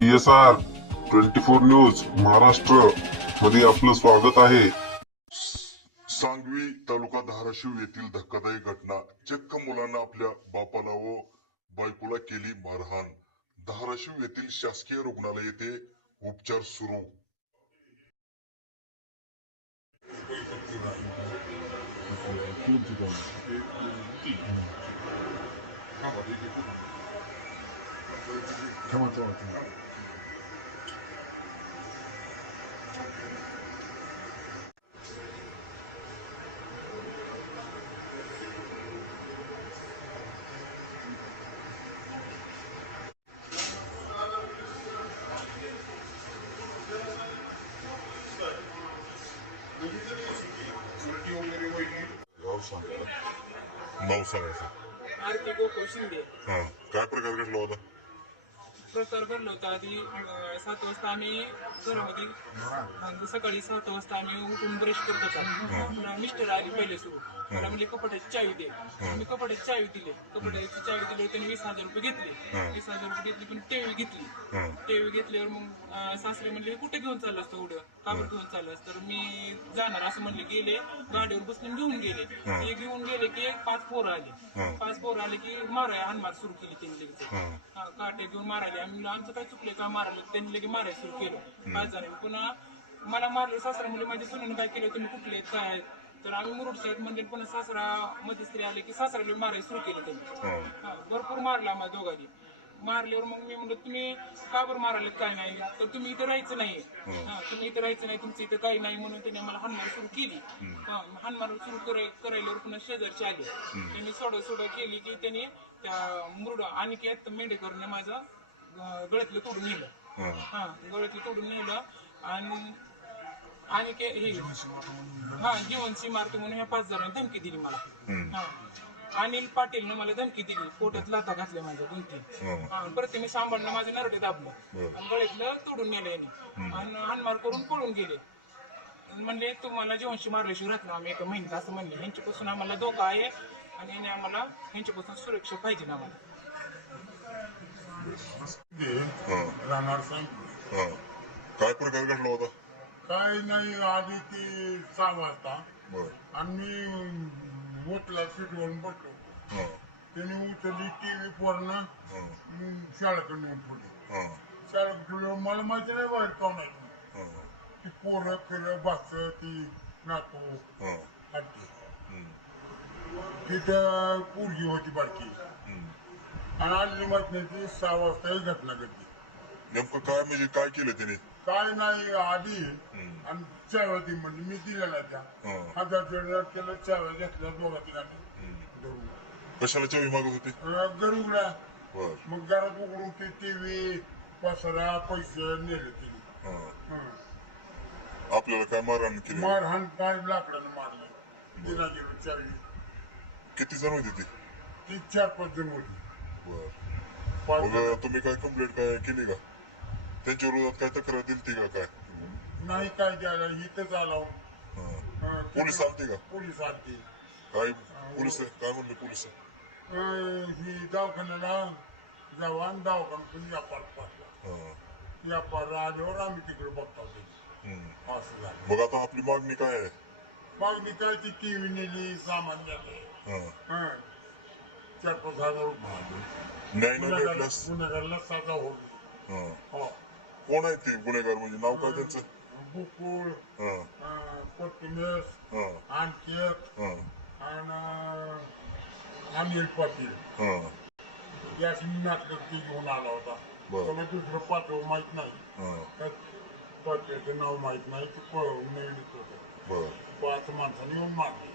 PSR 24 news Maharashtra मध्ये आपलं स्वागत आहे. सांगवी तालुका धाराशिव येथील धक्कादायक घटना. चक्क मुलांना आपल्या बापाला व बायकोला केली मारहाण. धाराशिव येथील शासकीय रुग्णालय येथे उपचार सुरू. नाव सांगायचं. आरती गोकुळ शिंदे. हा, काय प्रकार घडला होता? प्रकार घडला होता आधी 7 वाजता आम्ही घरामध्ये सकाळी 7 वाजता आम्ही उठून ब्रश करत होता. पुन्हा मिस्टर आली पहिले सुरू मला म्हणजे कपाटाची चावी दे. मी कपाटाची चावी दिली. कपाटाची चावी दिली त्यांनी 20,000 रुपये घेतले. 20,000 रुपये घेतली पण टीव्ही घेतली. टीव्ही घेतल्यावर मग सासरे म्हणले कुठे घेऊन चाललं असतं एवढं काबर घेऊन चाललं असतं. तर मी जाणार असं म्हणले. गेले गाडीवर बसले घेऊन गेले. ते घेऊन गेले की 5 पोरं आले. 5 पोरं आले की हाणमार सुरू केली त्यांनी लगेच. काटे घेऊन मारायला. आमचं काय चुकले का मारायला. त्यांनी लगेच मारायला सुरू केलं 5 जणांनी. पुन्हा मला मारले. सासरा म्हणजे माझ्या सुनेनं काय केलं तुम्ही कुठले काय आहेत तर आम्ही मुरुड साहेब म्हणजे पुन्हा सासरा मध्यस्त्री आले की सासऱ्याला मारायला सुरू केलं त्यांनी. भरपूर मारला आम्हाला दोघांनी. मारल्यावर मग मी म्हणलं तुम्ही का बरं मारायला काय नाही तर तुम्ही इथं राहायचं नाही. तुम्ही इथं राहायचं नाही तुमचं इथं काही नाही म्हणून त्यांनी आम्हाला हाणमार सुरू केली. हाणमार सुरू करायल्यावर पुन्हा शेजारची आली. त्यांनी सोडा केली की त्यांनी त्या मुरुड अनिकेत मेंढेकरने माझं गळ्यातलं तोडून नेलं. गळ्यातलं तोडून नेलं आणि जीवनसी मारतो म्हणून ह्या 5 जणांनी धमकी दिली मला. अनिल पाटीलनं मला धमकी दिली. पोटात लाथा घातल्या माझ्या 2-3. परत मी सांभाळणं माझं नरडे दाबलं आणि गळ्यातलं तोडून नेलं यांनी आणि हाणमार करून पळून गेले. म्हणले तुम्हाला जीवनशी मारल्याशिवाय राहत ना आम्ही 1 महिन्यात असं म्हणले. ह्यांच्यापासून आम्हाला धोका आहे आणि ह्याने आम्हाला ह्यांच्यापासून सुरक्षा पाहिजे ना आम्हाला. काय प्रकार घडला होता? काही नाही आधी ती 6 वाजता आणि मी उठला सीटवरून बसलो. त्याने उचलली टीव्ही पोरणं शाळेकडे नेऊन ठेवली. शाळेत ठेवलं मला माहिती नाही बाहेर कोण आहे ती पोरं फिरं बस ती नातू आजी तिथं पोरगी होती बारकी आणि आली माहित नाही ती 6 वाजता ही घटना घडली. नेमकं काय म्हणजे काय केलं त्याने? काय नाही आधी आणि चाव्या ती म्हणजे मी दिलेला त्या 1000 केलं. चाव्या घेतल्या 2-3 कशाला चावी मागत होते? घर उघडा. मग घरात उघडून ती टीव्ही पसरा पैसे नेले तिने. आपल्याला काय मारहाण केली? मारहाण काय लाकडानं मारलं. दिला गेलो चावी. किती जण होते ती 4-5 जण होती. मग तुम्ही काय कंप्लेंट काय केली का? त्यांच्या विरोधात काय तक्रार दिली का? काय नाही काय द्यायला इथंच आला. पोलीस आलते का? पोलीस आलते. काय पोलीस काय म्हणले पोलीस? ही दवाखान्याला जावा आणि दवाखान्यातून व्यापार पाठवा. व्यापार आल्यावर आम्ही तिकडे बघतो असं झालं. मग आता आपली मागणी काय आहे? मागणी काय ती टीव्ही नेली सामान नेलं 4-5 हजार रुपये. न्याय न भेटल्यास गुन्हेगारला सजा होईल. कोण आहे ते गुन्हेगार म्हणजे नाव काय त्यांचं? गोकुळ, कोथिंबेस, आणकेत आणि अनिल पाटील याची नाटक ती घेऊन आला होता. त्याला दुसरं पाठव माहित नाही. पाठवायचं नाव माहित नाही. ते पळवून नेलीच होतं. 5 माणसांनी येऊन मारले.